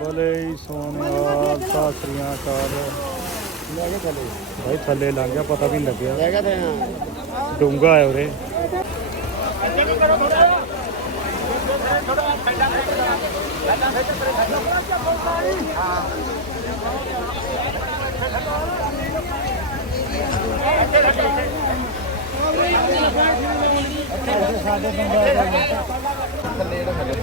ਬਲੇ ਹੀ ਸੋਨਿਆ ਸਾਸਰੀਆਂ ਕਾਲ ਲੈ ਕੇ ਚਲੇ ਭਾਈ ਥੱਲੇ ਲੰਘ ਗਿਆ ਪਤਾ ਵੀ ਨਹੀਂ ਲੱਗਿਆ। ਲੈ ਕੇ ਤੇ ਡੂੰਗਾ ਹੈ ਉਰੇ। ਸਾਡੇ ਬੰਦਾ ਥੱਲੇ ਦਾ ਥੱਲੇ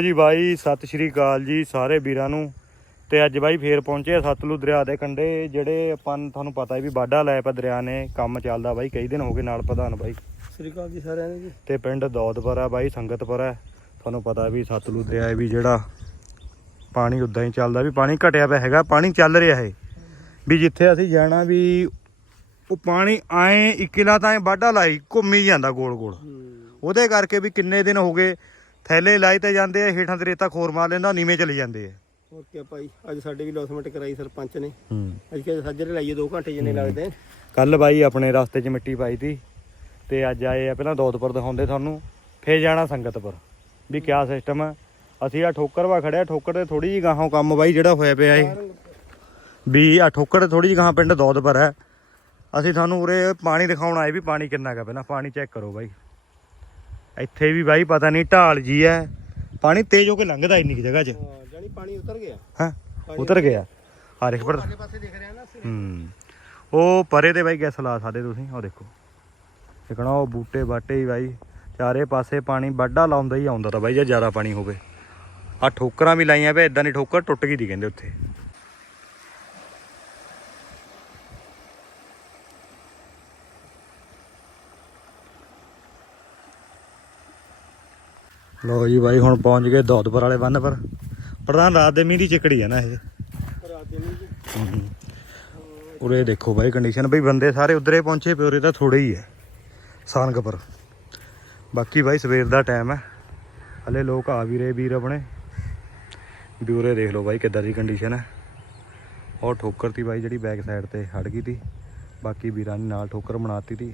ਲਓ ਜੀ ਬਾਈ ਸਤਿ ਸ਼੍ਰੀ ਅਕਾਲ ਜੀ ਸਾਰੇ ਵੀਰਾਂ ਨੂੰ। ਤੇ ਅੱਜ ਬਾਈ ਫੇਰ ਪਹੁੰਚੇ ਆ ਸਤਲੁਜ ਦਰਿਆ ਦੇ ਕੰਢੇ ਜਿਹੜੇ ਆਪਾਂ ਤੁਹਾਨੂੰ ਪਤਾ ਹੈ ਵੀ ਬਾਡਾ ਲਾਇਆ ਪਿਆ ਦਰਿਆ ਨੇ ਕੰਮ ਚੱਲਦਾ ਬਾਈ ਕਈ ਦਿਨ ਹੋ ਗਏ ਨਾਲ ਪ੍ਰਧਾਨ ਬਾਈ। ਸ੍ਰੀ ਅਕਾਲ ਜੀ ਸਾਰਿਆਂ ਨੂੰ ਜੀ। ਤੇ ਪਿੰਡ ਦੌਦਪੁਰ ਬਾਈ ਸੰਗਤਪੁਰ ਤੁਹਾਨੂੰ ਪਤਾ ਵੀ ਸਤਲੁਜ ਦਰਿਆ ਵੀ ਜਿਹੜਾ ਪਾਣੀ ਉਦਾਂ ਹੀ ਚੱਲਦਾ ਵੀ ਪਾਣੀ ਘਟਿਆ ਪਿਆ ਹੈਗਾ ਪਾਣੀ ਚੱਲ ਰਿਹਾ ਹੈ ਵੀ ਜਿੱਥੇ ਅਸੀਂ ਜਾਣਾ ਵੀ ਉਹ ਪਾਣੀ ਆਏ ਇਕਿਲਾ ਤਾਂ ਐ ਬਾਡਾ ਲਾਈ ਘੁੰਮੀ ਜਾਂਦਾ ਗੋਲ ਗੋਲ ਉਹਦੇ ਕਰਕੇ ਵੀ ਕਿੰਨੇ ਦਿਨ ਹੋ ਗਏ ਥੈਲੇ ਲਾਈ ਤੇ ਜਾਂਦੇ ਆ ਹੇਠਾਂ ਤੇ ਰੇਤਾ ਖੋਰ ਮਾਰ ਲੈਂਦਾ ਨੀਵੇਂ ਚਲੇ ਜਾਂਦੇ ਆ। ਓਕੇ ਭਾਈ ਅੱਜ ਸਾਡੇ ਵੀ ਲੌਸਮੈਂਟ ਕਰਾਈ ਸਰਪੰਚ ਨੇ। ਹੂੰ। ਅੱਜ ਕਿ ਸੱਜਰੇ ਲਾਈਏ 2 ਘੰਟੇ ਜਿੰਨੇ ਲੱਗਦੇ ਕੱਲ ਬਾਈ ਆਪਣੇ ਰਸਤੇ 'ਚ ਮਿੱਟੀ ਪਾਈ ਤੀ ਤੇ ਅੱਜ ਆਏ ਆ ਪਹਿਲਾਂ ਦੌਦਪੁਰ ਦਿਖਾਉਂਦੇ ਤੁਹਾਨੂੰ ਫੇਰ ਜਾਣਾ ਸੰਗਤਪੁਰ। ਵੀ ਕਿਆ ਸਿਸਟਮ ਆ। ਅਸੀਂ ਆ ਠੋਕਰਵਾ ਖੜਿਆ ਠੋਕਰ ਤੇ ਥੋੜੀ ਜਿਹੀ ਗਾਹਾਂ ਕੰਮ ਬਾਈ ਜਿਹੜਾ ਹੋਇਆ ਪਿਆ ਏ। ਵੀ ਆ ਠੋਕਰ ਤੇ ਥੋੜੀ ਜਿਹੀ ਗਾਹਾਂ ਪਿੰਡ ਦੌਦਪੁਰ ਹੈ। ਅਸੀਂ ਤੁਹਾਨੂੰ ਉਰੇ ਪਾਣੀ ਦਿਖਾਉਣ ਆਏ ਵੀ ਪਾਣੀ ਕਿੰਨਾ ਕਾ ਪਹਿਲਾਂ ਪਾਣੀ ਚੈੱਕ ਕਰੋ ਬਾਈ। ਇੱਥੇ ਵੀ ਬਾਈ ਪਤਾ ਨਹੀਂ ਢਾਲ ਜੀ ਹੈ ਪਾਣੀ ਤੇਜ਼ ਹੋ ਕੇ ਲੰਘਦਾ ਇੰਨੀ ਕੁ ਜਗ੍ਹਾ 'ਚ। ਹਾਂ ਜਾਨੀ ਪਾਣੀ ਉਤਰ ਗਿਆ। ਹਾਂ? ਉਤਰ ਗਿਆ। ਹਰ ਇੱਕ ਪਰ ਪਾਸੇ ਦਿਖ ਰਿਹਾ ਨਾ ਹੂੰ। ਉਹ ਪਰੇ ਤੇ ਬਾਈ ਗੈਸ ਲਾ ਸਕਦੇ ਤੁਸੀਂ ਉਹ ਦੇਖੋ। ਦੇਖਣਾ ਉਹ ਬੂਟੇ ਬਾਟੇ ਹੀ ਬਾਈ। ਚਾਰੇ ਪਾਸੇ ਪਾਣੀ ਵੱਡਾ ਲਾਉਂਦਾ ਹੀ ਆਉਂਦਾ ਤਾਂ ਬਾਈ ਜੇ ਜ਼ਿਆਦਾ ਪਾਣੀ ਹੋਵੇ। ਆ ਠੋਕਰਾਂ ਵੀ ਲਾਈਆਂ ਵੇ ਇਦਾਂ ਦੀ ਠੋਕਰ ਟੁੱਟ ਗਈ ਦੀ ਕਹਿੰਦੇ ਉੱਥੇ। ਲੋ ਜੀ ਬਾਈ ਹੁਣ ਪਹੁੰਚ ਗਏ ਦੌਦਪੁਰ ਵਾਲੇ ਬੰਨ ਪਰ। ਪ੍ਰਧਾਨ ਰਾਤ ਦੇ ਮੀਂਹ ਦੀ ਚਿਕੜੀ ਹੈ ਨਾ ਇਹ। ਰਾਤ ਦੇ ਹਮ। ਉਰੇ ਦੇਖੋ ਬਾਈ ਕੰਡੀਸ਼ਨ ਬਈ ਬੰਦੇ ਸਾਰੇ ਉਧਰੇ ਪਹੁੰਚੇ ਪਏ ਉਰੇ ਤਾਂ ਥੋੜੇ ਹੀ ਹੈ ਸਾਨਕਪੁਰ। ਬਾਕੀ ਬਾਈ ਸਵੇਰ ਦਾ ਟਾਈਮ ਹੈ ਹਲੇ ਲੋਕ ਆ ਵੀ ਰਹੇ ਵੀਰ ਆਪਣੇ। ਉਰੇ ਦੇਖ ਲਓ ਬਾਈ ਕਿੱਦਾਂ ਦੀ ਕੰਡੀਸ਼ਨ ਹੈ ਉਹ ਠੋਕਰ ਤੀ ਬਾਈ ਜਿਹੜੀ ਬੈਕ ਸਾਈਡ ਤੇ ਹਟ ਗਈ ਤੀ। ਬਾਕੀ ਵੀਰਾਂ ਨੇ ਨਾਲ ਠੋਕਰ ਬਣਾਤੀ ਤੀ।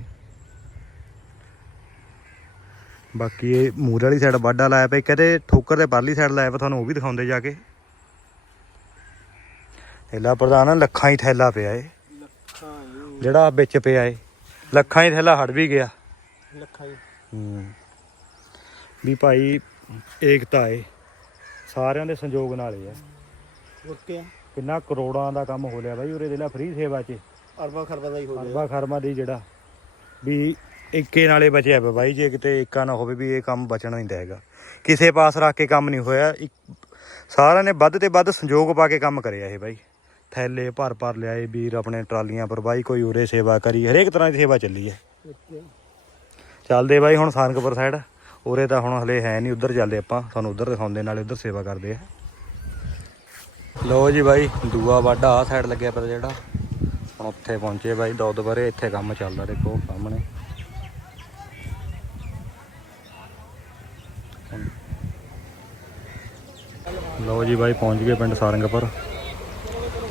ਬਾਕੀ ਇਹ ਮੂਰ ਵਾਲੀ ਸਾਈਡ ਵਾਢਾ ਲਾਇਆ ਪਿਆ ਕਹਿੰਦੇ ਠੋਕਰ ਦੇ ਪਰਲੀ ਸਾਈਡ ਲਾਇਆ ਪਿਆ ਤੁਹਾਨੂੰ ਉਹ ਵੀ ਦਿਖਾਉਂਦੇ ਜਾ ਕੇ। ਥੈਲਾ ਪ੍ਰਧਾਨ ਲੱਖਾਂ ਹੀ ਥੈਲਾ ਪਿਆ ਏ। ਜਿਹੜਾ ਵਿੱਚ ਪਿਆ ਏ ਲੱਖਾਂ ਹੀ ਥੈਲਾ ਹਟ ਵੀ ਗਿਆ। ਲੱਖਾਂ ਹੂੰ। ਵੀ ਭਾਈ ਏਕਤਾ ਏ ਸਾਰਿਆਂ ਦੇ ਸੰਯੋਗ ਨਾਲ ਓਕੇ ਕਿੰਨਾ ਕਰੋੜਾਂ ਦਾ ਕੰਮ ਹੋ ਲਿਆ ਬਾਈ ਉਰੇ ਦੇ ਲਾ ਫ੍ਰੀ ਸੇਵਾ 'ਚ। ਅਰਬਾਂ ਖਰਬਾਂ ਦਾ ਹੀ ਹੋ ਗਿਆ। ਅਰਬਾ ਖਰਮਾ ਦੀ ਜਿਹੜਾ। ਵੀ ਇੱਕੇ ਨਾਲੇ ਬਚਿਆ ਪਿਆ ਬਾਈ, ਜੇ ਕਿਤੇ ਏਕਾ ਨਾ ਹੋਵੇ ਵੀ ਇਹ ਕੰਮ ਬਚਣਾ ਨਹੀਂ ਹੈਗਾ। ਕਿਸੇ ਪਾਸ ਰੱਖ ਕੇ ਕੰਮ ਨਹੀਂ ਹੋਇਆ, ਇੱਕ- ਸਾਰਿਆਂ ਨੇ ਵੱਧ ਤੇ ਵੱਧ ਸੰਯੋਗ ਪਾ ਕੇ ਕੰਮ ਕਰਿਆ ਇਹ ਬਾਈ। ਥੈਲੇ ਭਰ ਭਰ ਲਿਆਏ, ਵੀਰ ਆਪਣੇ ਟਰਾਲੀਆਂ ਪਰ ਬਾਈ, ਕੋਈ ਉਰੇ ਸੇਵਾ ਕਰੀ, ਹਰੇਕ ਤਰ੍ਹਾਂ ਦੀ ਸੇਵਾ ਚੱਲੀ ਹੈ। ਚੱਲਦੇ ਬਾਈ ਹੁਣ ਸਾਨਕਪੁਰ ਸਾਈਡ ਉਰੇ ਤਾਂ ਹੁਣ ਹਲੇ ਹੈ ਨਹੀਂ, ਉੱਧਰ ਚੱਲਦੇ ਆਪਾਂ, ਤੁਹਾਨੂੰ ਉੱਧਰ ਦਿਖਾਉਂਦੇ, ਨਾਲੇ ਉੱਧਰ ਸੇਵਾ ਕਰਦੇ ਆ। ਲੋ ਜੀ ਬਾਈ, ਦੂਆ ਵਾਢਾ ਆ ਸਾਈਡ ਲੱਗਿਆ ਪਰ ਜਿਹੜਾ, ਹੁਣ ਉੱਥੇ ਪਹੁੰਚੇ ਬਾਈ ਦੋ ਦੁਬਾਰੇ ਇੱਥੇ ਕੰਮ ਚੱਲਦਾ ਦੇਖੋ, ਸਾਹਮਣੇ। ਲੋ ਜੀ ਬਾਈ, ਪਹੁੰਚ ਗਏ ਪਿੰਡ ਸਾਰੰਗਪੁਰ।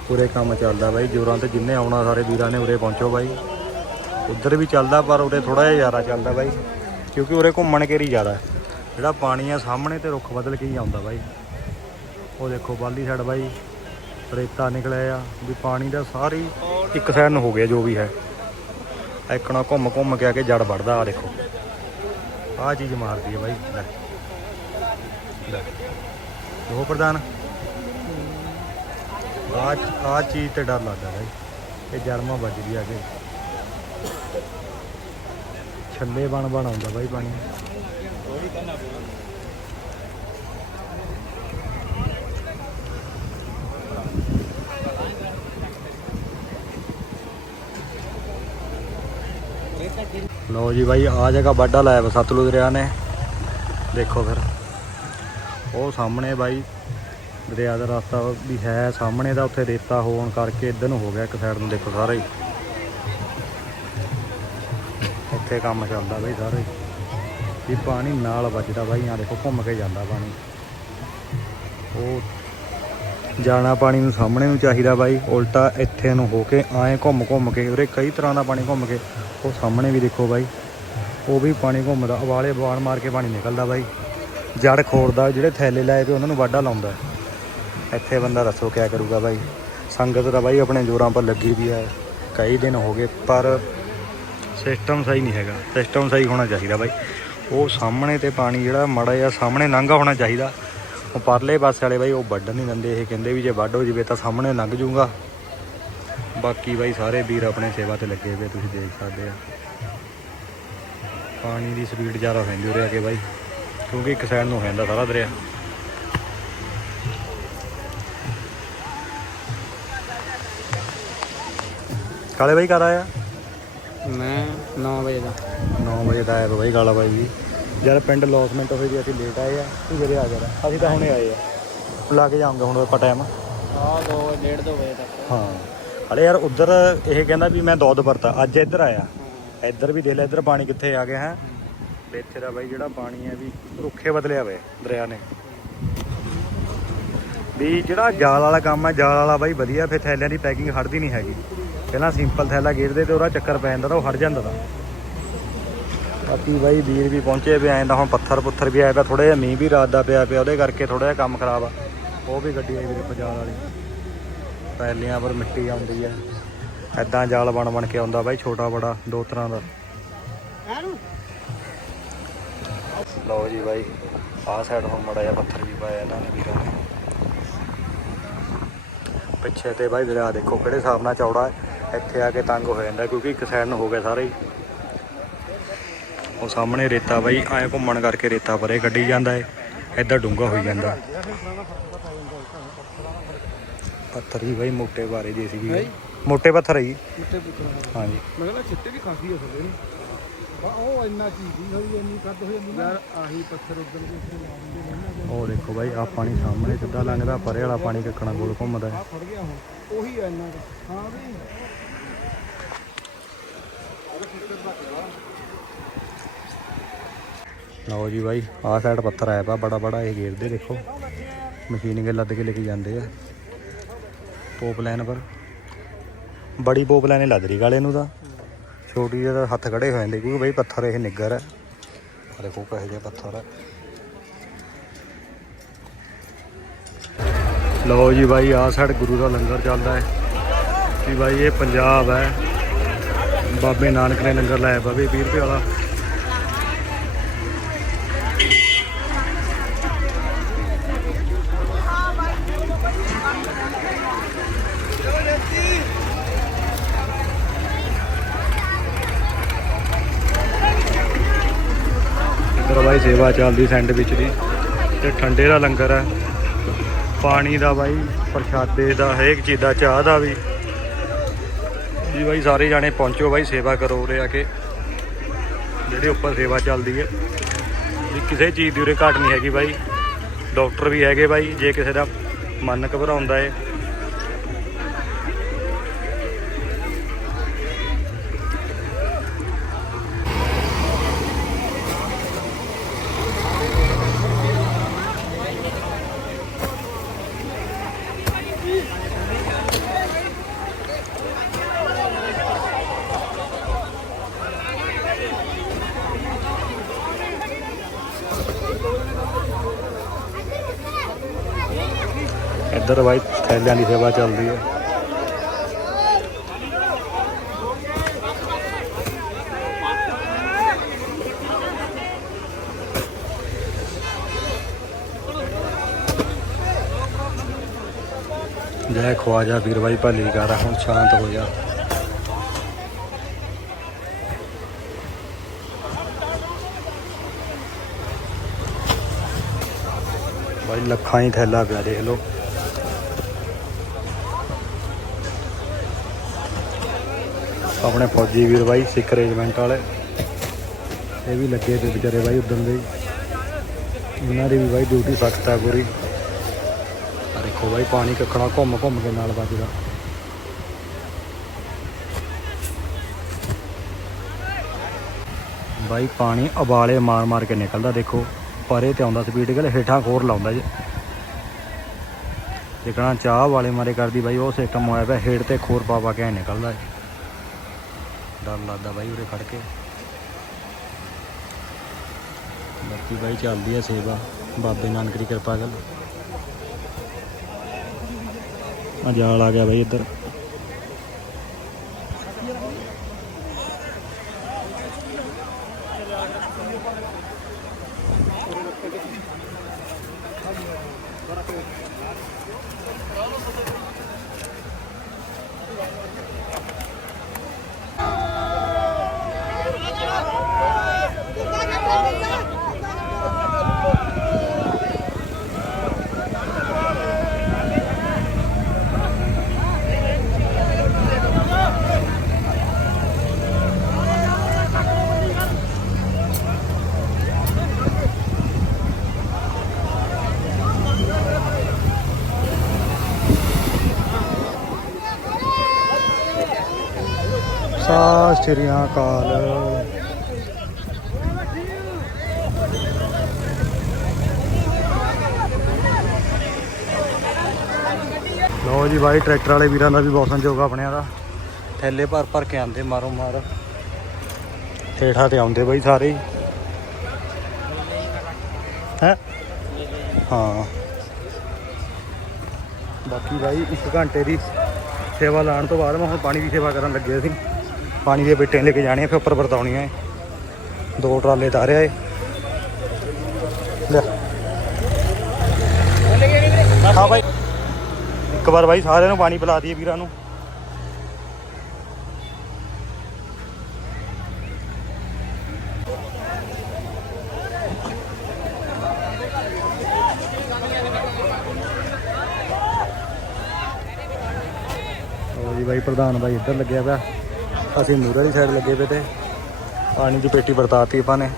ਪੂਰੇ ਕੰਮ ਚੱਲਦਾ ਬਾਈ, ਜੋਰਾਂ ਤੇ ਜਿੰਨੇ ਆਉਣਾ ਸਾਰੇ ਵੀਰਾਂ ਨੇ ਉਰੇ ਪਹੁੰਚੋ ਬਾਈ। ਉੱਧਰ ਵੀ ਚੱਲਦਾ, ਪਰ ਉਰੇ ਥੋੜਾ ਜਿਹਾ ਜ਼ਿਆਦਾ ਚੱਲਦਾ ਬਾਈ, ਕਿਉਂਕਿ ਉਰੇ ਘੁੰਮਣ ਘੇਰੀ ਜ਼ਿਆਦਾ। ਜਿਹੜਾ ਪਾਣੀ ਆ ਸਾਹਮਣੇ ਤੇ ਰੁੱਖ ਬਦਲ ਕੇ ਹੀ ਆਉਂਦਾ ਬਾਈ। ਉਹ ਦੇਖੋ ਬਾਲੀ ਸਾਈਡ ਬਾਈ, ਰੇਤਾ ਨਿਕਲਿਆ ਆ, ਵੀ ਪਾਣੀ ਦਾ ਸਾਰੀ ਇੱਕ ਸਾਈਡ ਨੂੰ ਹੋ ਗਿਆ ਜੋ ਵੀ ਹੈ। ਐਕਣਾ ਘੁੰਮ ਘੁੰਮ ਕੇ ਆ ਕੇ ਜੜ ਵੜਦਾ ਆ ਦੇਖੋ। ਆਹ ਚੀਜ਼ ਮਾਰਦੀ ਹੈ ਬਾਈ, ਲੈ। ਲੈ। ਉਹ ਪ੍ਰਧਾਨ। ਆ ਆ ਚੀਜ਼ ਤੇ ਡਰ ਲੱਗਦਾ ਬਾਈ। ਇਹ ਜਰਮਾ ਵੱਜਦੀ ਆ ਕੇ ਛੱਲੇ ਬਣ ਬਣ ਆਉਂਦਾ ਬਾਈ ਪਾਣੀ। ਲਓ ਜੀ ਬਾਈ ਆ ਜਗ੍ਹਾ ਵਾਢਾ ਲਾਇਆ ਵਾ ਸਤਲੁਜ ਦਰਿਆ ਨੇ। ਦੇਖੋ ਫਿਰ। ਉਹ ਸਾਹਮਣੇ ਬਾਈ, ਦਰਿਆ ਦਾ ਰਸਤਾ ਵੀ ਹੈ ਸਾਹਮਣੇ ਦਾ, ਉੱਥੇ ਰੇਤਾ ਹੋਣ ਕਰਕੇ ਇਧਰ ਨੂੰ ਹੋ ਗਿਆ ਇੱਕ ਸਾਈਡ ਨੂੰ ਦੇਖੋ ਸਾਰਾ ਹੀ। ਇੱਥੇ ਕੰਮ ਚੱਲਦਾ ਬਾਈ ਸਾਰਾ ਹੀ। ਵੀ ਪਾਣੀ ਨਾਲ ਵੱਜਦਾ ਬਾਈ ਆ ਦੇਖੋ ਘੁੰਮ ਕੇ ਜਾਂਦਾ ਪਾਣੀ। ਉਹ ਜਾਣਾ ਪਾਣੀ ਨੂੰ ਸਾਹਮਣੇ ਨੂੰ ਚਾਹੀਦਾ ਬਾਈ, ਉਲਟਾ ਇੱਥੇ ਨੂੰ ਹੋ ਕੇ ਆਏ ਘੁੰਮ ਘੁੰਮ ਕੇ, ਉਰੇ ਕਈ ਤਰ੍ਹਾਂ ਦਾ ਪਾਣੀ ਘੁੰਮ ਕੇ, ਉਹ ਸਾਹਮਣੇ ਵੀ ਦੇਖੋ ਬਾਈ। ਉਹ ਵੀ ਪਾਣੀ ਘੁੰਮਦਾ, ਉਬਾਲੇ ਬਾਣ ਮਾਰ ਕੇ ਪਾਣੀ ਨਿਕਲਦਾ ਬਾਈ। ਜੜ ਖੋੜਦਾ ਜਿਹੜੇ ਥੈਲੇ ਲਾਏ ਪਏ ਉਹਨਾਂ ਨੂੰ ਵਾਢਾ ਲਾਉਂਦਾ ਇੱਥੇ ਬੰਦਾ ਦੱਸੋ ਕਿਆ ਕਰੂਗਾ ਬਾਈ? ਸੰਗਤ ਤਾਂ ਬਾਈ ਆਪਣੇ ਜੋਰਾਂ ਪਰ ਲੱਗੀ ਵੀ ਹੈ। ਕਈ ਦਿਨ ਹੋ ਗਏ, ਪਰ ਸਿਸਟਮ ਸਹੀ ਨਹੀਂ ਹੈਗਾ। ਸਿਸਟਮ ਸਹੀ ਹੋਣਾ ਚਾਹੀਦਾ ਬਾਈ। ਉਹ ਸਾਹਮਣੇ ਤੇ ਪਾਣੀ ਜਿਹੜਾ ਮਾੜਾ ਜਿਹਾ ਸਾਹਮਣੇ ਲੰਘਾ ਹੋਣਾ ਚਾਹੀਦਾ। ਉਹ ਪਰਲੇ ਪਾਸੇ ਵਾਲੇ ਬਾਈ ਉਹ ਵੱਢ ਨਹੀਂ ਦਿੰਦੇ। ਇਹ ਕਹਿੰਦੇ ਵੀ ਜੇ ਵੱਢ ਹੋ ਜਵੇ ਤਾਂ ਸਾਹਮਣੇ ਲੰਘ ਜੂਗਾ ਬਾਕੀ ਬਾਈ ਸਾਰੇ ਵੀਰ ਆਪਣੇ ਸੇਵਾ ਤੇ ਲੱਗੇ ਹੋਏ ਤੁਸੀਂ ਦੇਖ ਸਕਦੇ ਆ। ਪਾਣੀ ਦੀ ਸਪੀਡ ਜ਼ਿਆਦਾ ਹੁੰਦੀ ਉਰੇ ਆ ਕੇ ਬਾਈ। ਕਿਉਂਕਿ ਇੱਕ ਸਾਈਡ ਨੂੰ ਹੋ ਜਾਂਦਾ ਸਾਰਾ ਦਰਿਆ। ਕਾਲੇ ਬਾਈ ਕਦ ਆਇਆ? ਮੈਂ 9 ਵਜੇ ਦਾ। 9 ਵਜੇ ਦਾ ਆਇਆ ਬਾਈ ਕਾਲਾ ਬਾਈ ਵੀ ਯਾਰ ਪਿੰਡ ਲੌਸਮੈਂਟ ਹੋਈ ਦੀ ਅਸੀਂ ਲੇਟ ਆਏ ਆ ਤੂੰ ਜਿਹੜੇ ਆ ਗਿਆ ਅਸੀਂ ਤਾਂ ਹੁਣੇ ਆਏ ਆ। ਲਾ ਕੇ ਜਾਵਾਂਗੇ ਹੁਣ ਆਪਾਂ ਟਾਈਮ ਆ 2 1:30 2 ਵਜੇ ਤੱਕ। ਹਾਂ। ਹਲੇ ਯਾਰ ਉਧਰ ਇਹ ਕਹਿੰਦਾ ਵੀ ਮੈਂ ਦੁੱਧ ਵਰਤਾ ਅੱਜ ਇੱਧਰ ਆਇਆ। ਇੱਧਰ ਵੀ ਦੇਖ ਲੈ ਇੱਧਰ ਪਾਣੀ ਕਿੱਥੇ ਆ ਗਿਆ ਹੈ। ਤੇ ਇੱਥੇ ਦਾ ਬਾਈ ਜਿਹੜਾ ਪਾਣੀ ਹੈ ਵੀ ਰੁੱਖੇ ਬਦਲਿਆ ਹੋਇਆ ਦਰਿਆ ਨੇ। ਵੀ ਜਿਹੜਾ ਜਾਲ ਵਾਲਾ ਕੰਮ ਹੈ, ਜਾਲ ਵਾਲਾ ਬਾਈ ਵਧੀਆ, ਫਿਰ ਥੈਲਿਆਂ ਦੀ ਪੈਕਿੰਗ ਹਟਦੀ ਨਹੀਂ ਹੈਗੀ। ਪਹਿਲਾਂ ਸਿੰਪਲ ਥੈਲਾ ਗੇਰਦੇ ਤੇ ਉਹਦਾ ਚੱਕਰ ਪੈ ਜਾਂਦਾ ਤਾਂ ਉਹ ਹਟ ਜਾਂਦਾ ਤਾ। ਬਾਕੀ ਬਾਈ ਵੀਰ ਵੀ ਪਹੁੰਚੇ ਵੀ ਆਏ ਤਾਂ ਹੁਣ ਪੱਥਰ ਪੁੱਥਰ ਵੀ ਆਇਆ ਪਿਆ ਥੋੜਾ ਜਿਹਾ ਮੀਂਹ ਵੀ ਰਾਤ ਦਾ ਪਿਆ ਪਿਆ, ਉਹਦੇ ਕਰਕੇ ਥੋੜਾ ਜਿਹਾ ਕੰਮ ਖਰਾਬ ਆ। ਉਹ ਵੀ ਗੱਡੀ ਆਈ ਵੀਰੇ ਪੰਜਾਬ ਵਾਲੀ। ਪੈਲੀਆਂ ਪਰ ਮਿੱਟੀ ਆਉਂਦੀ ਆ। ਐਦਾਂ ਜਾਲ ਬਣ ਬਣ ਕੇ ਆਉਂਦਾ ਬਾਈ ਛੋਟਾ ਬੜਾ ਦੋ ਤਰ੍ਹਾਂ ਦਾ। ਲਓ ਜੀ ਬਾਈ ਆਹ ਸਾਈਡ ਹੁਣ ਮੜਾ ਜਿਹਾ ਪੱਥਰ ਵੀ ਪਾਇਆ ਇਹਨਾਂ ਨੇ ਵੀਰਾਂ ਨੇ। ਪਿੱਛੇ ਤੇ ਬਾਈ ਦਰਿਆ ਦੇਖੋ ਕਿਹੜੇ ਹਿਸਾਬ ਨਾਲ ਚੌੜਾ ਹੈ। ਇੱਥੇ ਆ ਕੇ ਤੰਗ ਹੋ ਜਾਂਦਾ ਕਿਉਂਕਿ ਇੱਕ ਸਾਈਡ ਨੂੰ ਹੋ ਗਿਆ ਸਾਰੇ ਹੀ। ਉਹ ਸਾਹਮਣੇ ਰੇਤਾ ਬਾਈ ਐਂ ਘੁੰਮਣ ਕਰਕੇ ਰੇਤਾ ਪਰੇ ਕੱਢੀ ਜਾਂਦਾ ਹੈ ਇੱਧਰ ਡੂੰਘਾ ਹੋਈ ਜਾਂਦਾ। ਪੱਥਰ ਹੀ ਬਾਈ ਮੋਟੇ ਬਾਰੇ ਜੇ ਸੀ ਮੋਟੇ ਪੱਥਰ ਹੈ ਜੀ। ਹਾਂਜੀ। ਮੈਂ ਕਹਿੰਦਾ ਚਿੱਟੇ ਵੀ ਕਾਫੀ ਹੋ ਸਕਦੇ ਨੇ ਉਹ ਇੰਨਾ ਚੀਜ਼ ਨਹੀਂ ਹੋਈ ਇੰਨੀ ਕੱਦ ਹੋ ਜਾਂਦੀ ਯਾਰ ਆਹੀ ਪੱਥਰ ਉੱਧਰ ਦੇ ਉੱਤੇ ਲਾ ਦਿੰਦੇ ਨੇ। ਉਹ ਦੇਖੋ ਬਾਈ ਆ ਪਾਣੀ ਸਾਹਮਣੇ ਸਿੱਧਾ ਲੰਘਦਾ ਪਰੇ ਵਾਲਾ ਪਾਣੀ ਕੱਕਣਾ ਗੋਲ ਘੁੰਮਦਾ ਹੈ। ਆ ਫੜ ਗਿਆ ਹੁਣ ਉਹੀ ਆ ਇੰਨਾ। ਹਾਂ ਵੀ। ਲਓ ਜੀ ਬਾਈ ਆਹ ਸਾਈਡ ਪੱਥਰ ਆਇਆ ਪਾ ਬੜਾ ਬੜਾ ਇਹ ਗੇਰਦੇ ਦੇਖੋ। ਮਸ਼ੀਨ ਕੇ ਲੱਦ ਕੇ ਲੈ ਕੇ ਜਾਂਦੇ ਆ। ਪੋਪ ਲਾਈਨ ਪਰ। ਬੜੀ ਪੋਪ ਲਾਈਨ ਲੱਦ ਰਹੀ ਗਾਲੇ ਨੂੰ ਤਾਂ। ਛੋਟੀ ਜਿਹੇ ਹੱਥ ਖੜੇ ਹੋ ਜਾਂਦੇ, ਕਿਉਂਕਿ ਬਾਈ ਪੱਥਰ ਇਹ ਨਿੱਗਰ ਹੈ ਦੇਖੋ ਕਹੇ ਜਿਹਾ ਪੱਥਰ ਹੈ ਲਓ ਜੀ ਬਾਈ, ਆਹ ਸਾਈਡ ਗੁਰੂ ਦਾ ਲੰਗਰ ਚੱਲਦਾ ਹੈ। ਵੀ ਬਾਈ, ਇਹ ਪੰਜਾਬ ਹੈ। ਬਾਬੇ ਨਾਨਕ ਨੇ ਲੰਗਰ ਲਾਇਆ ਬਾਬੇ 20 ਰੁਪਏ ਵਾਲਾ ਇੱਧਰ ਬਾਈ, ਸੇਵਾ ਚੱਲਦੀ ਸੈਂਡਵਿਚ ਦੀ। ਤੇ ਠੰਡੇ ਦਾ ਲੰਗਰ ਹੈ। ਪਾਣੀ ਦਾ ਬਾਈ, ਪ੍ਰਸ਼ਾਦੇ ਦਾ, ਹਰੇਕ ਚੀਜ਼ ਦਾ, ਚਾਹ ਦਾ ਵੀ। ਜੀ ਬਾਈ, ਸਾਰੇ ਜਾਣੇ ਪਹੁੰਚੋ ਬਾਈ, ਸੇਵਾ ਕਰੋ ਉਰੇ ਆ ਕੇ। ਜਿਹੜੇ ਉੱਪਰ ਸੇਵਾ ਚੱਲਦੀ ਹੈ। ਵੀ ਕਿਸੇ ਚੀਜ਼ ਦੀ ਉਰੇ ਘਾਟ ਨਹੀਂ ਹੈਗੀ ਬਾਈ। ਡਾਕਟਰ ਵੀ ਹੈਗੇ ਬਾਈ, ਜੇ ਕਿਸੇ ਦਾ ਮਨ ਘਬਰਾਉਂਦਾ ਏ। ਇੱਧਰ ਬਾਈ ਥੈਲਿਆਂ ਦੀ ਸੇਵਾ ਚੱਲਦੀ ਹੈ। ਜੈ ਖਵਾਜਾ ਵੀਰ ਬਾਈ ਭਲੀ ਕਰ, ਹੁਣ ਸ਼ਾਂਤ ਹੋ ਜਾ। ਬਾਈ ਲੱਖਾਂ ਹੀ ਥੈਲਾ ਪਿਆ, ਦੇਖ ਲਓ। ਆਪਣੇ ਫੌਜੀ ਵੀਰ ਬਾਈ, ਸਿੱਖ ਰੇਜਮੈਂਟ ਵਾਲੇ। ਇਹ ਵੀ ਲੱਗੇ ਤੇ ਵਿਚਾਰੇ ਬਾਈ ਉਦੋਂ ਦੇ ਇਹਨਾਂ ਦੀ ਵੀ ਬਾਈ ਡਿਊਟੀ ਸਖਤ ਹੈ ਪੂਰੀ। ਆ ਦੇਖੋ ਬਾਈ, ਪਾਣੀ ਕੱਖਣਾ ਘੁੰਮ ਘੁੰਮ ਕੇ ਨਾਲ ਵੱਜਦਾ। ਬਾਈ ਪਾਣੀ ਉਬਾਲੇ ਮਾਰ ਮਾਰ ਕੇ ਨਿਕਲਦਾ, ਦੇਖੋ। ਪਰੇ ਤੇ ਆਉਂਦਾ ਸਪੀਡ ਗੱਲ, ਹੇਠਾਂ ਖੋਰ ਲਾਉਂਦਾ ਜੇ। ਦੇਖਣਾ ਚਾਹ ਵਾਲੇ ਮਾਰੇ ਕਰਦੀ ਬਾਈ, ਉਹ ਸਿਸਟਮ ਹੋਇਆ ਪਿਆ, ਹੇਠ ਤੇ ਖੋਰ ਪਾ ਪਾ ਕੇ ਨਿਕਲਦਾ ਏ। ਡਰ ਲੱਗਦਾ ਬਾਈ ਉਰੇ ਖੜ ਕੇ। ਬਾਕੀ ਬਾਈ ਚੱਲਦੀ ਹੈ ਸੇਵਾ। ਬਾਬੇ ਨਾਨਕ ਦੀ ਕਿਰਪਾ ਗੱਲ ਆ ਜਾਲ ਆ ਗਿਆ ਬਾਈ ਇੱਧਰ। ਸਤਿ ਸ਼੍ਰੀ ਅਕਾਲ ਲੋ ਜੀ ਬਾਈ, ਟਰੈਕਟਰ ਵਾਲੇ ਵੀਰਾਂ ਦਾ ਵੀ ਬਹੁਤ ਸੰਯੋਗ ਆ ਆਪਣਿਆਂ ਦਾ। ਥੈਲੇ ਭਰ ਭਰ ਕੇ ਆਂਦੇ ਮਾਰੋ ਮਾਰ। ਠੇਠਾ ਤੇ ਆਉਂਦੇ ਬਾਈ ਸਾਰੇ। ਹੀ? ਹੈ। ਹਾਂ ਬਾਕੀ ਬਾਈ 1 ਘੰਟੇ ਦੀ ਸੇਵਾ ਲਾਉਣ ਤੋਂ ਬਾਅਦ ਮੈਂ ਹੁਣ ਪਾਣੀ ਦੀ ਸੇਵਾ ਕਰਨ ਲੱਗੇ ਸੀ। ਪਾਣੀ ਦੀਆਂ ਬੇਟੇ ਲੈ ਕੇ ਜਾਣੀਆਂ, ਫਿਰ ਉੱਪਰ ਵਰਤਾਉਣੀਆਂ ਏ ਦੋ ਟਰਾਲੇ ਤਾਰਿਆ ਏ ਲੈ। ਹਾਂ ਬਾਈ। ਇੱਕ ਵਾਰ ਬਾਈ ਸਾਰਿਆਂ ਨੂੰ ਪਾਣੀ ਪਿਲਾ ਦਈਏ ਵੀਰਾਂ ਨੂੰ। ਜੀ ਬਾਈ, ਪ੍ਰਧਾਨ ਬਾਈ ਇੱਧਰ ਲੱਗਿਆ ਪਿਆ। ਅਸੀਂ ਮੂਹਰੇ ਵਾਲੀ ਸਾਈਡ ਲੱਗੇ ਪਏ ਤੇ ਪਾਣੀ ਦੀ ਪੇਟੀ ਵਰਤਾਤੀ ਆਪਾਂ ਨੇ।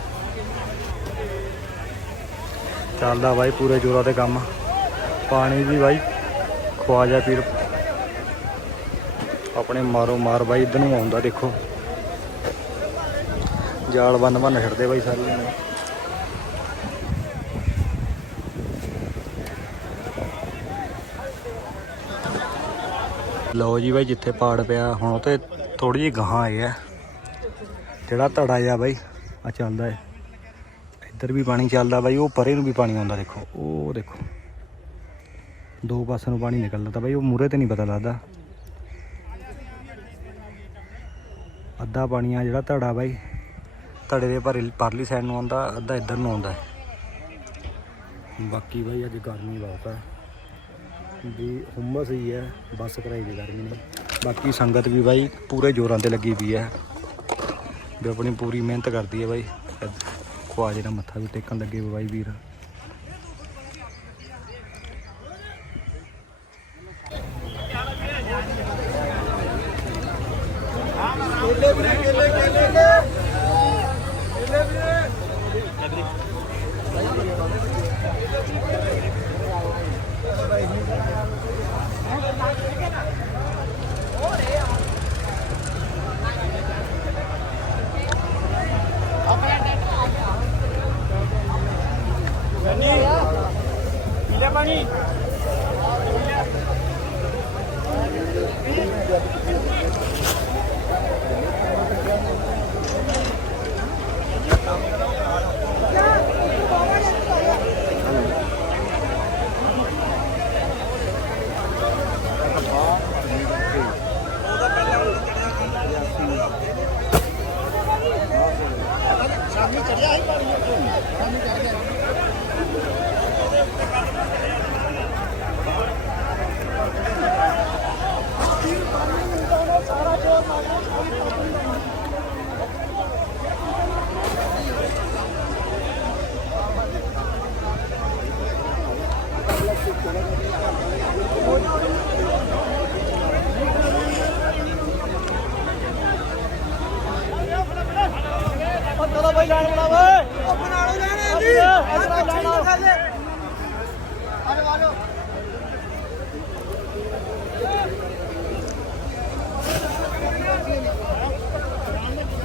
ਚੱਲਦਾ ਬਾਈ ਪੂਰੇ ਜੋਰਾਂ ਤੇ ਕੰਮ। ਪਾਣੀ ਵੀ ਬਾਈ ਖਵਾਜਾ ਪੀਰ। ਆਪਣੇ ਮਾਰੋ ਮਾਰ ਬਾਈ, ਇਧਰ ਨੂੰ ਆਉਂਦਾ ਦੇਖੋ। ਜਾਲ ਬੰਨ ਬੰਨ ਛੱਡਦੇ ਬਾਈ ਸਾਰੇ ਜਣੇ ਲਓ ਜੀ ਬਾਈ, ਜਿੱਥੇ ਪਾੜ ਪਿਆ, ਹੁਣ ਉਹ ਤੇ ਥੋੜੀ ਜਿਹੀ ਗਾਹਾਂ ਆਏ ਆ ਜਿਹੜਾ ਧੜਾ ਆ ਬਾਈ ਆ ਚੱਲਦਾ ਹੈ ਇੱਧਰ ਵੀ ਪਾਣੀ ਚੱਲਦਾ ਬਾਈ, ਉਹ ਪਰੇ ਨੂੰ ਵੀ ਪਾਣੀ ਆਉਂਦਾ ਦੇਖੋ। ਉਹ ਦੇਖੋ। ਦੋ ਪਾਸੇ ਨੂੰ ਪਾਣੀ ਨਿਕਲਦਾ ਤਾਂ ਬਾਈ, ਉਹ ਮੂਰੇ ਤੇ ਨਹੀਂ ਪਤਾ ਲੱਗਦਾ। ਅੱਧਾ ਪਾਣੀ ਆ ਜਿਹੜਾ ਧੜਾ ਬਾਈ, ਧੜੇ ਦੇ ਪਰ ਪਰਲੀ ਸਾਈਡ ਨੂੰ ਆਉਂਦਾ, ਅੱਧਾ ਇੱਧਰ ਨੂੰ ਆਉਂਦਾ ਬਾਕੀ ਬਾਈ ਅੱਜ ਗਰਮੀ ਬਹੁਤ ਹੈ ਵੀ ਹੁਮਸ ਹੀ ਹੈ ਬੱਸ ਕਰਾਈ ਦੀ ਗਰਮੀ ਨੇ ਬਾਕੀ ਸੰਗਤ ਵੀ ਬਾਈ ਪੂਰੇ ਜੋਰਾਂ ਤੇ ਲੱਗੀ ਪਈ ਹੈ। ਵੀ ਆਪਣੀ ਪੂਰੀ ਮਿਹਨਤ ਕਰਦੀ ਹੈ ਬਾਈ। ਖਵਾਜੇ ਦਾ ਮੱਥਾ ਵੀ ਟੇਕਣ ਲੱਗੇ ਵੇ ਬਾਈ ਵੀਰ।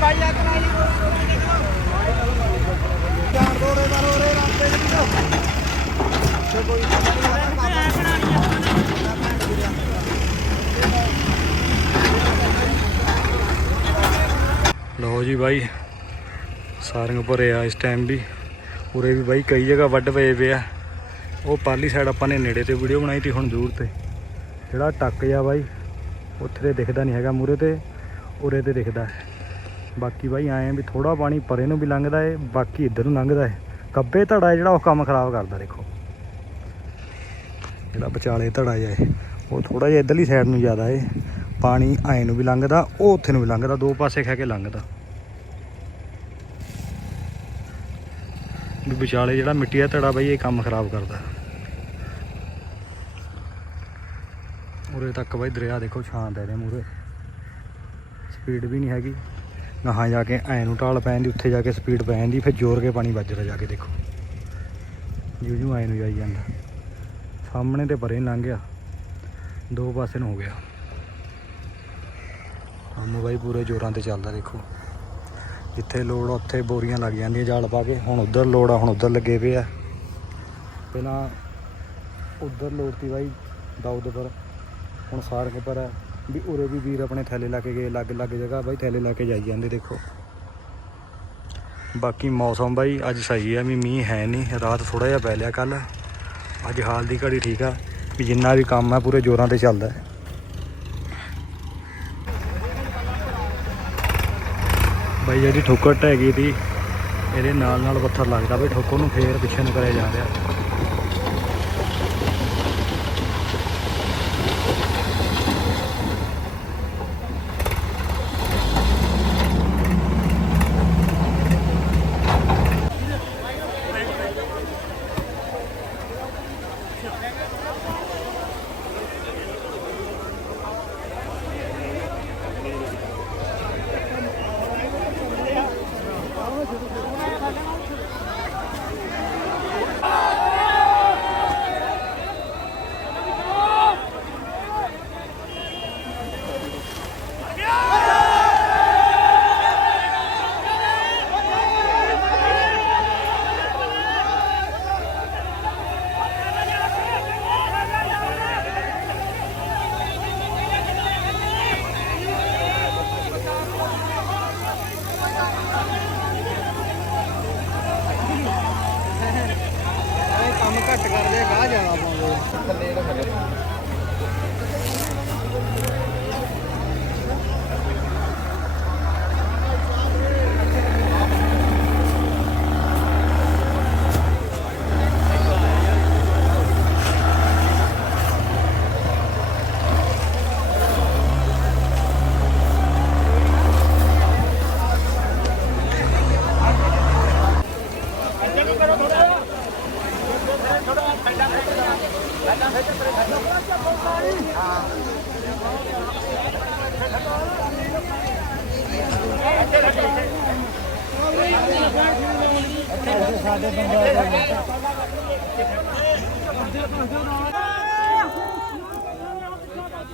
ਬਾਈ ਜੀ ਲੋ ਜੀ ਬਾਈ ਸਾਰੰਗ ਭਰੇ ਆ ਇਸ ਟਾਈਮ ਵੀ। ਉਰੇ ਵੀ ਬਾਈ ਕਈ ਜਗ੍ਹਾ ਵੱਡ ਪਏ ਪਏ ਆ। ਉਹ ਪਾਲੀ ਸਾਈਡ ਆਪਾਂ ਨੇ ਨੇੜੇ ਤੇ ਵੀਡੀਓ ਬਣਾਈ ਤੀ ਹੁਣ ਦੂਰ ਤੇ। ਜਿਹੜਾ ਟੱਕ ਜਾ ਬਾਈ, ਉੱਥੇ ਤੇ ਦਿਖਦਾ ਨਹੀਂ ਹੈਗਾ ਮੂਰੇ ਤੇ, ਉਰੇ ਤੇ ਦਿਖਦਾ। ਬਾਕੀ ਬਾਈ ਆਏ ਆ ਵੀ ਥੋੜਾ ਪਾਣੀ ਪਰੇ ਨੂੰ ਵੀ ਲੰਘਦਾ ਏ, ਬਾਕੀ ਇੱਧਰ ਨੂੰ ਲੰਘਦਾ ਹੈ ਕੱਬੇ ਧੜਾ ਜਿਹੜਾ ਉਹ ਕੰਮ ਖਰਾਬ ਕਰਦਾ ਦੇਖੋ। ਜਿਹੜਾ ਵਿਚਾਲੇ ਧੜਾ ਜਾ ਏ, ਉਹ ਥੋੜਾ ਜਿਹਾ ਇੱਧਰਲੀ ਸਾਈਡ ਨੂੰ ਜ਼ਿਆਦਾ ਏ। ਪਾਣੀ ਐਂ ਨੂੰ ਵੀ ਲੰਘਦਾ, ਉਹ ਉੱਥੇ ਨੂੰ ਵੀ ਲੰਘਦਾ, ਦੋ ਪਾਸੇ ਖਾ ਕੇ ਲੰਘਦਾ। ਵੀ ਵਿਚਾਲੇ ਜਿਹੜਾ ਮਿੱਟੀ ਦਾ ਧੜਾ ਬਾਈ ਇਹ ਕੰਮ ਖਰਾਬ ਕਰਦਾ। ਉਰੇ ਤੱਕ ਬਾਈ ਦਰਿਆ ਦੇਖੋ, ਛਾਂ ਦੇ ਇਹਦੇ ਮੂਰੇ ਸਪੀਡ ਵੀ ਨਹੀਂ ਹੈਗੀ। ਗਾਹਾਂ ਜਾ ਕੇ ਐਂ ਨੂੰ ਢਾਲ ਪੈਣ ਦੀ, ਉੱਥੇ ਜਾ ਕੇ ਸਪੀਡ ਪੈ ਜਾਂਦੀ ਫਿਰ ਜ਼ੋਰ ਕੇ ਪਾਣੀ ਵੱਜਦਾ ਜਾ ਕੇ ਦੇਖੋ। ਜਿਉਂ ਜਿਉਂ ਐਂ ਨੂੰ ਜਾਈ ਜਾਂਦਾ। ਸਾਹਮਣੇ ਤੇ ਪਰੇ ਨੂੰ ਲੰਘ ਗਿਆ। ਦੋ ਪਾਸੇ ਨੂੰ ਹੋ ਗਿਆ। ਕੰਮ ਬਾਈ ਪੂਰੇ ਜ਼ੋਰਾਂ ਤੇ ਚੱਲਦਾ ਦੇਖੋ। ਜਿੱਥੇ ਲੋੜ ਆ, ਉੱਥੇ ਬੋਰੀਆਂ ਲੱਗ ਜਾਂਦੀਆਂ ਜਾਲ ਪਾ ਕੇ। ਹੁਣ ਉਧਰ ਲੋੜ ਆ, ਹੁਣ ਉਧਰ ਲੱਗੇ ਪਏ ਆ। ਪਹਿਲਾਂ ਉਧਰ ਲੋੜ ਤੀ ਬਾਈ ਦਾਊਦ ਪਰ, ਹੁਣ ਸਾਰਕ ਪਰ ਆ। ਵੀ ਉਰੇ ਵੀ ਵੀਰ ਆਪਣੇ ਥੈਲੇ ਲਾ ਕੇ ਗਏ ਲੱਗ ਲੱਗ ਜਗ੍ਹਾ ਬਾਈ ਥੈਲੇ ਲਾ ਕੇ ਜਾਈ ਜਾਂਦੇ ਦੇਖੋ। ਬਾਕੀ ਮੌਸਮ ਬਾਈ ਅੱਜ ਸਹੀ ਹੈ ਵੀ ਮੀਂਹ ਹੈ ਨਹੀਂ ਰਾਤ ਥੋੜਾ ਜਿਹਾ ਪੈ ਲਿਆ ਕੱਲ ਅੱਜ ਹਾਲ ਦੀ ਘੜੀ ਠੀਕ ਆ, ਵੀ ਜਿੰਨਾ ਵੀ ਕੰਮ ਆ ਪੂਰੇ ਜ਼ੋਰਾਂ ਤੇ ਚੱਲਦਾ। ਹੈ ਬਾਈ ਜਿਹੜੀ ਠੋਕਰ ਹੈਗੀ ਤੀ, ਇਹਦੇ ਨਾਲ ਨਾਲ ਪੱਥਰ ਲੱਗਦਾ ਬਈ, ਠੋਕਰ ਨੂੰ ਫੇਰ ਪਿੱਛੇ ਨੂੰ ਕਰਿਆ ਜਾ ਰਿਹਾ।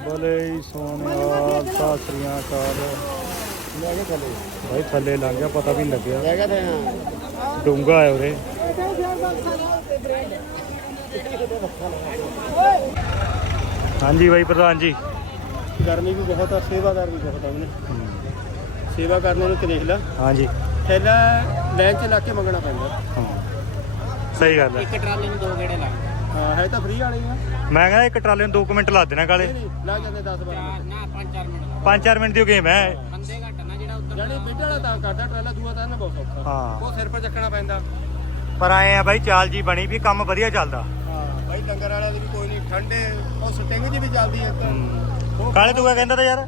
ਬੋਲੇ ਸੋਨਿਆਲ ਸਤਿ ਸ੍ਰੀ ਅਕਾਲ। ਭਾਈ ਥੱਲੇ ਲੰਘ ਗਿਆ ਪਤਾ ਵੀ ਨਹੀਂ ਲੱਗਿਆ। ਜਗ੍ਹਾ ਤੇ ਹਾਂ। ਡੂੰਗਾ ਹੈ ਉਰੇ। ਹਾਂਜੀ ਬਾਈ ਪ੍ਰਧਾਨ ਜੀ। ਗਰਮੀ ਵੀ ਬਹੁਤ ਆ ਸੇਵਾਦਾਰ ਵੀ ਬਹੁਤ ਆ ਉਹਨੇ। ਸੇਵਾ ਕਰਨੇ ਨੂੰ ਦੇਖ ਲਾ। ਹਾਂਜੀ। ਥੈਲਾ 'ਚ ਲਾ ਕੇ ਮੰਗਣਾ ਪੈਂਦਾ। ਹਾਂ। ਸਹੀ ਗੱਲ ਹੈ ਇੱਕ ਟਰਾਲੀ ਨੂੰ ਦੋ ਗੇੜੇ ਲੱਗ ਹਾਂ ਹੈ ਤਾਂ ਫ੍ਰੀ ਵਾਲੀ ਆ। ਮੈਂ ਕਹਿੰਦਾ ਇੱਕ ਟਰਾਲੇ ਨੂੰ 2 ਮਿੰਟ ਲਾ ਦੇਣਾ ਕਾਲੇ ਨਹੀਂ ਨਹੀਂ ਲਾ ਜਾਂਦੇ 10 12 ਨਾ 5-4 ਮਿੰਟ 5-4 ਮਿੰਟ ਦੀ ਗੇਮ ਹੈ। ਬੰਦੇ ਘੱਟ ਨਾ ਜਿਹੜਾ ਉੱਧਰ ਜਿਹੜੇ ਬਿੱਡ ਵਾਲਾ ਤਾਂ ਕਰਦਾ ਟਰਾਲਾ ਦੂਆ ਤਾਂ ਨਾ ਬਹੁਤ ਔਖਾ ਹਾਂ। ਉਹ ਸਿਰ 'ਤੇ ਚੱਕਣਾ ਪੈਂਦਾ। ਪਰ ਆਏ ਆ ਬਾਈ ਚਾਲ ਜੀ ਬਣੀ ਵੀ ਕੰਮ ਵਧੀਆ ਚੱਲਦਾ। ਹਾਂ ਬਾਈ ਲੰਗਰ ਵਾਲਾ ਦੀ ਵੀ ਕੋਈ ਨਹੀਂ ਠੰਡੇ ਉਹ ਸਟਿੰਗ ਜੀ ਵੀ ਚੱਲਦੀ ਹੈ। ਇੱਕ ਕਾਲੇ ਤੂੰ ਕਿਆ ਕਹਿੰਦਾ ਤਾ ਯਾਰ?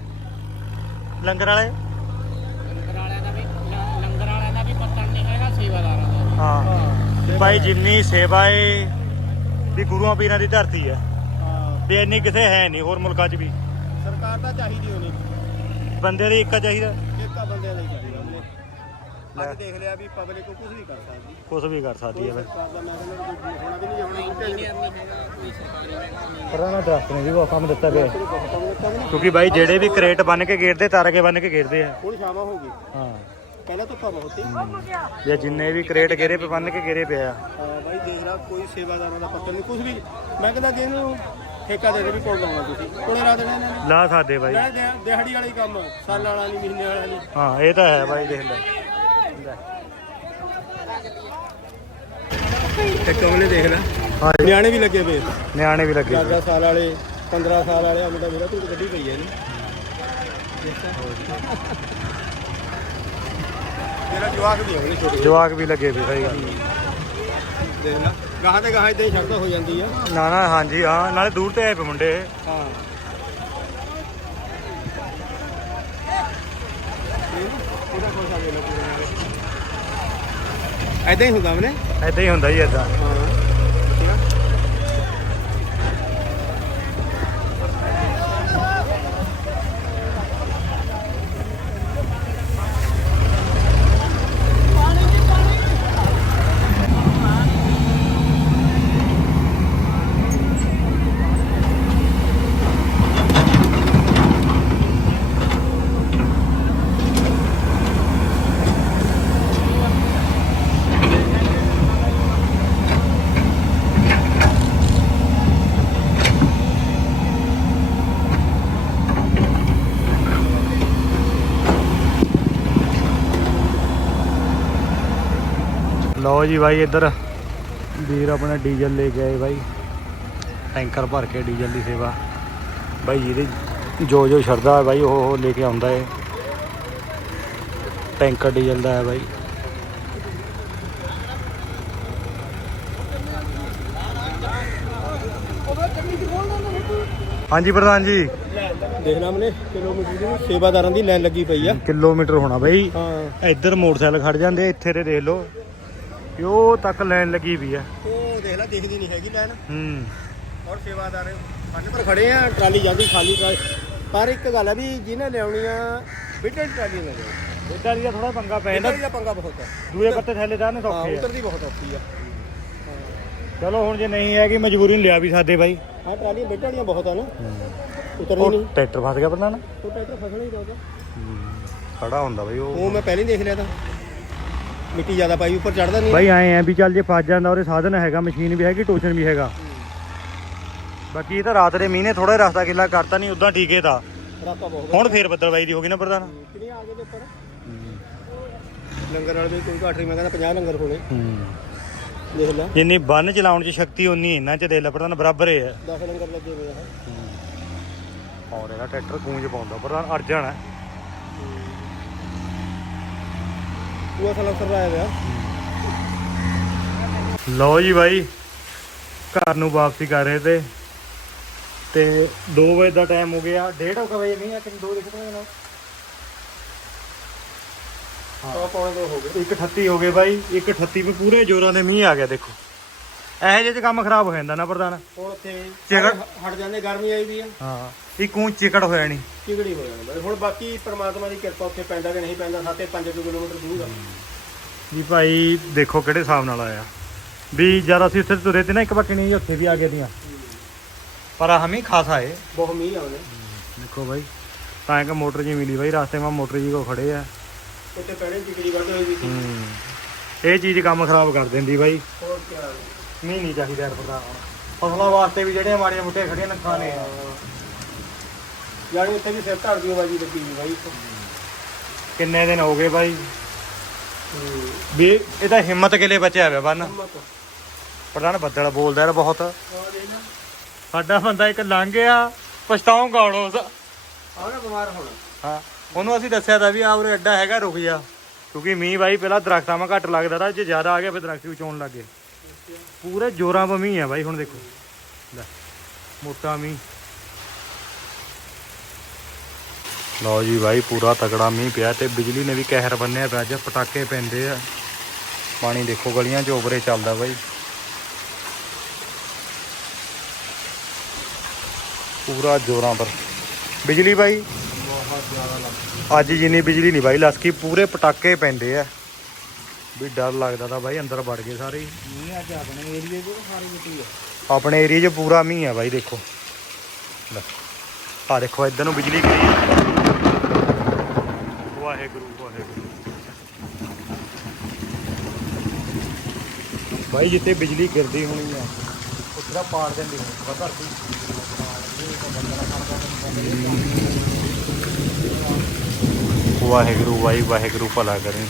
ਲੰਗਰ ਵਾਲੇ? ਲੰਗਰ ਵਾਲਿਆਂ ਦਾ ਵੀ ਲ- ਲੰਗਰ ਵਾਲਿਆਂ ਦਾ ਵੀ ਪਤਾ ਨਹੀਂ ਹੈਗਾ ਸੇਵਾਦਾਰਾਂ ਦਾ। ਹਾਂ। ਹਾਂ। ਭਾਈ ਜਿੰਨੀ ਸੇਵਾ ਏ ਵੀ ਗੁਰੂਆਂ ਪੀਰਾਂ ਦੀ ਧਰਤੀ ਹੈ ਹਾਂ। ਵੀ ਇੰਨੀ ਕਿਤੇ ਹੈ ਨਹੀਂ ਹੋਰ ਮੁਲਕਾਂ 'ਚ ਵੀ। ਸਰਕਾਰ ਤਾਂ ਚਾਹੀਦੀ ਹੋਣੀ। ਬੰਦੇ ਦੀ ਇੱਕਾ ਚਾਹੀਦਾ। ਇੱਕ ਤਾਂ ਬੰਦਿਆਂ ਲਈ ਅੱਜ ਦੇਖ ਲਿਆ ਵੀ ਪਬਲਿਕ ਕੁਝ ਵੀ ਕਰ ਸਕਦੀ। ਕੁਝ ਵੀ ਕਰ ਸਕਦੀ ਹੈ ਸਰਕਾਰ ਦਾ ਮੈਂ ਕਹਿੰਦਾ ਵੀ ਹੋਣਾ ਵੀ ਨਹੀਂ ਹੋਣਾ ਬੂਟੇ ਇੰਜੀਨੀਅਰ ਨਹੀਂ ਹੈਗਾ ਕੋਈ ਸਰਕਾਰੀ ਹੈਗਾ। ਨਹੀਂ ਪੁਰਾਣਾ ਦਰਖਤ ਨੇ ਵੀ ਬਹੁਤ ਕੰਮ ਦਿੱਤਾ ਗਿਆ ਕਿਉਂਕਿ ਬਾਈ ਜਿਹੜੇ ਵੀ ਕਰੇਟ ਬੰਨ ਕੇ ਗੇਰਦੇ ਤਾਰ ਕੇ ਬੰਨ ਕੇ ਗੇਰਦੇ ਆ। ਹੁਣ ਸ਼ਾਮਾਂ ਹੋ ਗਈ। ਹਾਂ। ਪਹਿਲਾਂ ਧੁੱਪਾ ਬਹੁਤ ਸੀ। ਜਾਂ ਜਿੰਨੇ ਵੀ ਕਰੇਟ ਗੇਰੇ ਪੇ ਬੰਨ ਕੇ ਗੇਰੇ ਪਿਆ ਹਾਂ ਬਾਈ ਦੇਖ ਲਾ ਕੋਈ ਸੇਵਾਦਾਰਾਂ ਦਾ ਪੱਤਰ ਨਹੀਂ ਕੁਝ ਵੀ। ਮੈਂ ਕਹਿੰਦਾ ਜੇ ਇਹਨੂੰ ਠੇਕਾ ਦੇ ਦੇ ਵੀ ਕੋਲ ਲਾਉਣਾ ਤੁਸੀਂ ਕੋਲੇ ਲਾ ਦੇਣਾ ਇਹਨਾਂ ਨੇ। ਲਾ ਸਕਦੇ ਬਾਈ। ਦਿਹਾੜੀ ਵਾਲੀ ਕੰਮ ਸਾਲ ਵਾਲਾ ਨਹੀਂ ਮਹੀਨੇ ਵਾਲਾ ਨਹੀਂ। ਹਾਂ ਇਹ ਤਾਂ ਹੈ ਬਾਈ ਦੇਖ ਲੈ। ਇੱਕ ਉਹਨੇ ਦੇਖ ਲੈ। ਹਾਂ ਇਹ ਨਿਆਣੇ ਵੀ ਲੱਗੇ ਪਏ। ਨਿਆਣੇ ਵੀ ਲੱਗੇ 10 ਸਾਲ ਵਾਲੇ 15 ਸਾਲ ਵਾਲੇ ਅਮਦਾ ਮੇਰਾ ਤੂੰ ਗੱਡੀ ਪਈ ਹੈ ਨਹੀਂ ਤੇਰਾ ਜਵਾਕ ਵੀ ਹੋਣੀ ਛੋਟੇ ਜਵਾਕ ਵੀ ਲੱਗੇ ਵੀ ਸਹੀ ਗੱਲ। ਦੇਖ ਲੈ ਗਾਹਾਂ ਤੇ ਗਾਹਾਂ ਇਦਾਂ ਹੀ ਛੱਡਦਾ ਹੋ ਜਾਂਦੀ ਆ। ਨਾ ਨਾ ਹਾਂਜੀ ਹਾਂ ਨਾਲੇ ਦੂਰ ਤੇ ਆਏ ਪਏ ਮੁੰਡੇ। ਹਾਂ। ਐਦਾਂ ਹੀ ਹੁੰਦਾ ਮਨੇ ਐਦਾਂ ਹੀ ਹੁੰਦਾ ਜੀ ਐਦਾਂ। ਹਾਂ। ਲਓ ਜੀ ਬਾਈ ਇੱਧਰ। ਵੀਰ ਆਪਣਾ ਡੀਜ਼ਲ ਲੈ ਕੇ ਆਏ ਬਾਈ। ਟੈਂਕਰ ਭਰ ਕੇ ਡੀਜ਼ਲ ਦੀ ਸੇਵਾ। ਬਾਈ ਜਿਹਦੇ ਜੋ ਜੋ ਸ਼ਰਦਾ ਹੈ ਬਾਈ ਉਹ ਉਹ ਲੈ ਕੇ ਆਉਂਦਾ ਹੈ। ਟੈਂਕਰ ਡੀਜ਼ਲ ਦਾ ਹੈ ਬਾਈ। ਹਾਂਜੀ ਪ੍ਰਧਾਨ ਜੀ। ਦੇਖ ਲਾ ਮਨੇ ਕਿਲੋਮੀਟਰ ਦੀ ਸੇਵਾਦਾਰਾਂ ਦੀ ਲਾਈਨ ਲੱਗੀ ਪਈ ਆ। ਕਿਲੋਮੀਟਰ ਹੋਣਾ ਬਾਈ। ਹਾਂ। ਇੱਧਰ ਮੋਟਰਸਾਈਕਲ ਖੜ ਜਾਂਦੇ ਇੱਥੇ ਤੇ ਦੇਖ ਲਓ। ਵੀ ਉਹ ਤੱਕ ਲਾਈਨ ਲੱਗੀ ਵੀ ਆ। ਉਹ ਦੇਖ ਲੈ ਦਿਖਦੀ ਨਹੀਂ ਹੈਗੀ ਲਾਈਨ ਹੂੰ। ਔਰ ਸੇਵਾਦਾਰ ਬੰਨ ਪਰ ਖੜੇ ਆ ਟਰਾਲੀ ਜਾਂਦੀ ਖਾਲੀ ਟਰਾਲੀ। ਪਰ ਇੱਕ ਗੱਲ ਆ ਵੀ ਜਿਹਨੇ ਲਿਆਉਣੀ ਆ ਬਿੱਟੇ ਟਰਾਲੀ ਲੈ ਜਾਓ ਦੀ ਥੋੜਾ ਪੰਗਾ ਪੈ ਜਾਂਦਾ। ਦਾ ਪੰਗਾ ਬਹੁਤ ਆ। ਦੂਏ ਪੱਤੇ ਥੈਲੇਦਾਰ ਨੇ ਹਾਂ ਸੌਖੇ ਆ। ਉਤਰਦੀ ਬਹੁਤ ਔਖੀ ਆ। ਚਲੋ ਹੁਣ ਜੇ ਨਹੀਂ ਹੈਗੀ ਮਜਬੂਰੀ ਨੂੰ ਲਿਆ ਵੀ ਸਾਡੇ ਬਾਈ। ਹਾਂ ਟਰਾਲੀਆਂ ਬਿੱਟੇ ਵਾਲੀਆਂ ਬਹੁਤ ਆ ਨਾ। ਉਤਰਦੀ ਉਹ ਨਹੀਂ। ਟਰੈਕਟਰ ਫਸ ਗਿਆ ਪ੍ਰਧਾਨ ਉਹ ਟਰੈਕਟਰ ਫਸਣਾ ਹੀ ਰੋਦਾ ਖੜਾ ਹੁੰਦਾ ਬਾਈ ਉਹ। ਉਹ ਮੈਂ ਪਹਿਲਾਂ ਹੀ ਦੇਖ ਲਿਆ ਤਾਂ। ਮਿੱਟੀ ਜ਼ਿਆਦਾ ਪਾਈ ਉੱਪਰ ਚੜਦਾ ਨਹੀਂ? ਬਾਈ ਆਏ ਆ ਵੀ ਚੱਲ ਜੇ ਫਸ ਜਾਂਦਾ ਉਹਦੇ ਸਾਧਨ ਹੈਗਾ ਮਸ਼ੀਨ ਵੀ ਹੈਗੀ ਟੋਸ਼ਨ ਵੀ ਹੈਗਾ। ਬਾਕੀ ਇਹ ਤਾਂ ਰਾਤ ਦੇ ਮੀਂਹ ਨੇ ਥੋੜਾ ਰਸਤਾ ਕਿੱਲਾ ਕਰਤਾ ਨਹੀਂ ਉਦਾਂ ਠੀਕੇ ਤਾਂ। ਬਹੁਤ ਹੁਣ ਫੇਰ ਬੱਦਲਬਾਈ ਦੀ ਹੋ ਗਈ ਨਾ ਪ੍ਰਧਾਨ। ਕਿੰਨੀ ਆ ਗਏ ਦੇ ਉੱਪਰ ਲੰਗਰ ਵਾਲੇ ਵੀ ਕੋਈ ਘਾਟ ਨਹੀਂ ਮੈਂ ਕਹਿੰਦਾ 50 ਲੰਗਰ ਹੋਣੇ। ਹੂੰ। ਦੇਖ ਲੈ। ਜਿੰਨੀ ਬੰਨ ਚਲਾਉਣ 'ਚ ਸ਼ਕਤੀ ਉਨੀ ਇਹਨਾਂ 'ਚ ਦੇ ਲੈ ਪ੍ਰਧਾਨ ਬਰਾਬਰ ਹੀ ਹੈ। 10 ਲੰਗਰ ਲੱਗੇ ਹੋਏ ਆ। ਔਰ ਇਹਦਾ ਟਰੈਕਟਰ ਗੂੰਜ ਪਾਉਂਦਾ ਪ੍ਰਧਾਨ ਅਰਜਨ ਹੈ। ਪੂਰਾ ਸਲੰਸਰ ਲਾਇਆ ਹੋਇਆ ਲਓ ਜੀ ਬਾਈ ਘਰ ਨੂੰ ਵਾਪਸੀ ਕਰ ਰਹੇ ਤੇ। ਤੇ 2 ਵਜੇ ਦਾ ਟਾਈਮ ਹੋ ਗਿਆ 1:30 ਵਜੇ ਨਹੀਂ ਆ ਕਿ 2 ਦਿਖ ਨਾ ਆ ਪੌਣੇ ਦੋ ਹੋ ਗਏ। 1:38 ਹੋ ਗਏ ਬਾਈ 1:38 ਵਿੱਚ ਪੂਰੇ ਜ਼ੋਰਾਂ ਦੇ ਮੀਂਹ ਆ ਗਿਆ ਦੇਖੋ। ਇਹੋ ਜਿਹੇ ਚ ਕੰਮ ਖਰਾਬ ਹੋ ਜਾਂਦਾ ਨਾ ਪ੍ਰਧਾਨ। ਹੁਣ ਉੱਥੇ ਜਗ੍ਹਾ- ਹਟ ਜਾਂਦੇ ਗਰਮੀ ਆਈ ਦੀ ਆ। ਹਾਂ। ਇੱਕ ਊਂ ਚਿਕੜ ਹੋਇਆ ਨਹੀਂ। ਚਿਗੜੀ ਹੋ ਬਾਈ। ਹੁਣ ਬਾਕੀ ਪ੍ਰਮਾਤਮਾ ਦੀ ਕਿਰਪਾ ਉੱਥੇ ਪੈਂਦਾ ਕਿ ਨਹੀਂ ਪੈਂਦਾ ਸਾਤੇ 5 ਕਿਲੋਮੀਟਰ ਦੂਰ ਆ। ਵੀ ਭਾਈ ਦੇਖੋ ਕਿਹੜੇ ਹਿਸਾਬ ਨਾਲ ਆਇਆ। ਵੀ ਜਦ ਅਸੀਂ ਉੱਥੇ ਤੁਰੇ ਤੇ ਨਾ ਇੱਕ ਬੱਕਣੀ ਉੱਥੇ ਵੀ ਆ ਗਏ ਦੀਆਂ। ਪਰ ਹਮੀ ਖਾਸਾ ਏ। ਬਹੁਤ ਮੀਂਹ ਆਉਣੇ ਦੇਖੋ ਭਾਈ ਤਾਂ ਇੱਕ ਮੋਟਰ ਜੀ ਮਿਲੀ ਭਾਈ ਰਾਸਤੇ ਮਾ ਮੋਟਰ ਜੀ ਕੋ ਖੜੇ ਆ। ਉੱਥੇ ਪਹਿਲੇ ਚਿਗੜੀ ਵੱਢ ਹੋਈ ਵੀ ਸੀ। ਹੂੰ। ਇਹ ਚੀਜ਼ ਕੰਮ ਖਰਾਬ ਕਰ ਦਿੰਦੀ ਬਾਈ। ਹੋਰ ਕੀ ਮੀਂਹ ਨਹੀਂ ਚਾਹੀਦਾ ਯਾਰ ਪ੍ਰਧਾਨ ਫਸਲਾਂ ਵਾਸਤੇ ਵੀ ਜਿਹੜੀਆਂ ਮਾੜੀਆਂ ਮੁੱਟੀਆਂ ਖੜੀਆਂ ਨੁਕਸਾਨੇ ਆ। ਯਾਨੀ ਉੱਥੇ ਵੀ ਸਿਰ ਧੜ ਦੀ ਬਾਜੀ ਲੱਗੀ ਹੋਈ ਬਾਈ। ਕਿੰਨੇ ਦਿਨ ਹੋ ਗਏ ਬਾਈ? ਵੀ ਇਹ ਤਾਂ ਹਿੰਮਤ ਕਿਲੇ ਬਚਿਆ ਹੋਇਆ ਬੰਨ। ਹਿੰਮਤ। ਪ੍ਰਧਾਨ ਬੱਦਲ ਬੋਲਦਾ ਯਾਰ ਬਹੁਤ। ਸਾਡਾ ਬੰਦਾ ਇੱਕ ਲੰਘ ਗਿਆ ਪਛਤਾਉਂਗਾ ਹੁਣ ਉਸ? ਆਉਣਾ ਬਿਮਾਰ ਹੋਣਾ। ਹਾਂ ਉਹਨੂੰ ਅਸੀਂ ਦੱਸਿਆ ਤਾਂ ਵੀ ਆ ਉਰੇ ਅੱਡਾ ਹੈਗਾ ਰੁਕ ਜਾ। ਕਿਉਂਕਿ ਮੀਂਹ ਬਾਈ ਪਹਿਲਾਂ ਦਰਖਤਾਂ 'ਮਾ ਘੱਟ ਲੱਗਦਾ ਤਾਂ ਜੇ ਜ਼ਿਆਦਾ ਆ ਗਿਆ ਫਿਰ ਦਰਖਤ ਵੀ ਚੋਣ ਲੱਗ ਪੂਰੇ ਜੋਰਾਂ 'ਪਾ ਮੀਂਹ ਆ ਬਾਈ ਹੁਣ ਦੇਖੋ। ਲੈ ਮੋਟਾ ਮੀਂਹ। ਲਓ ਜੀ ਬਾਈ ਪੂਰਾ ਤਕੜਾ ਮੀਂਹ ਪਿਆ ਤੇ ਬਿਜਲੀ ਨੇ ਵੀ ਕਹਿਰ ਬੰਨਿਆ ਪਿਆ ਅੱਜ ਪਟਾਕੇ ਪੈਂਦੇ ਆ। ਪਾਣੀ ਦੇਖੋ ਗਲੀਆਂ 'ਚ ਉਪਰੇ ਚੱਲਦਾ ਬਾਈ। ਪੂਰਾ ਜੋਰਾਂ ਪਰ। ਬਿਜਲੀ ਬਾਈ? ਬਹੁਤ ਜ਼ਿਆਦਾ ਲੱਗ ਅੱਜ ਜਿੰਨੀ ਬਿਜਲੀ ਨਹੀਂ ਬਾਈ ਲਸਕੀ ਪੂਰੇ ਪਟਾਕੇ ਪੈਂਦੇ ਆ। ਵੀ ਡਰ ਲੱਗਦਾ ਤਾਂ ਬਾਈ ਅੰਦਰ ਵੜ ਗਏ ਸਾਰੇ। ਮੀਂਹ ਅੱਜ ਆਪਣੇ ਏਰੀਏ ਦੇ ਸਾਰੀ ਮਿੱਟੀ ਆ। ਆਪਣੇ ਏਰੀਆ 'ਚ ਪੂਰਾ ਮੀਂਹ ਆ ਬਾਈ ਦੇਖੋ। ਆ ਦੇਖੋ ਇੱਧਰ ਨੂੰ ਬਿਜਲੀ ਗਈ ਵਾਹਿਗੁਰੂ ਵਾਹਿਗੁਰੂ। ਬਾਈ ਜਿੱਥੇ ਬਿਜਲੀ ਗਿਰਦੀ ਹੋਣੀ ਆ ਉੱਥੇ ਤਾਂ ਪਾੜ ਜਾਂਦੀ ਹੋਣੀ ਆ ਧਰਤੀ ਵਾਹਿਗੁਰੂ ਵਾਹਿ ਵਾਹਿਗੁਰੂ ਭਲਾ ਕਰੇ।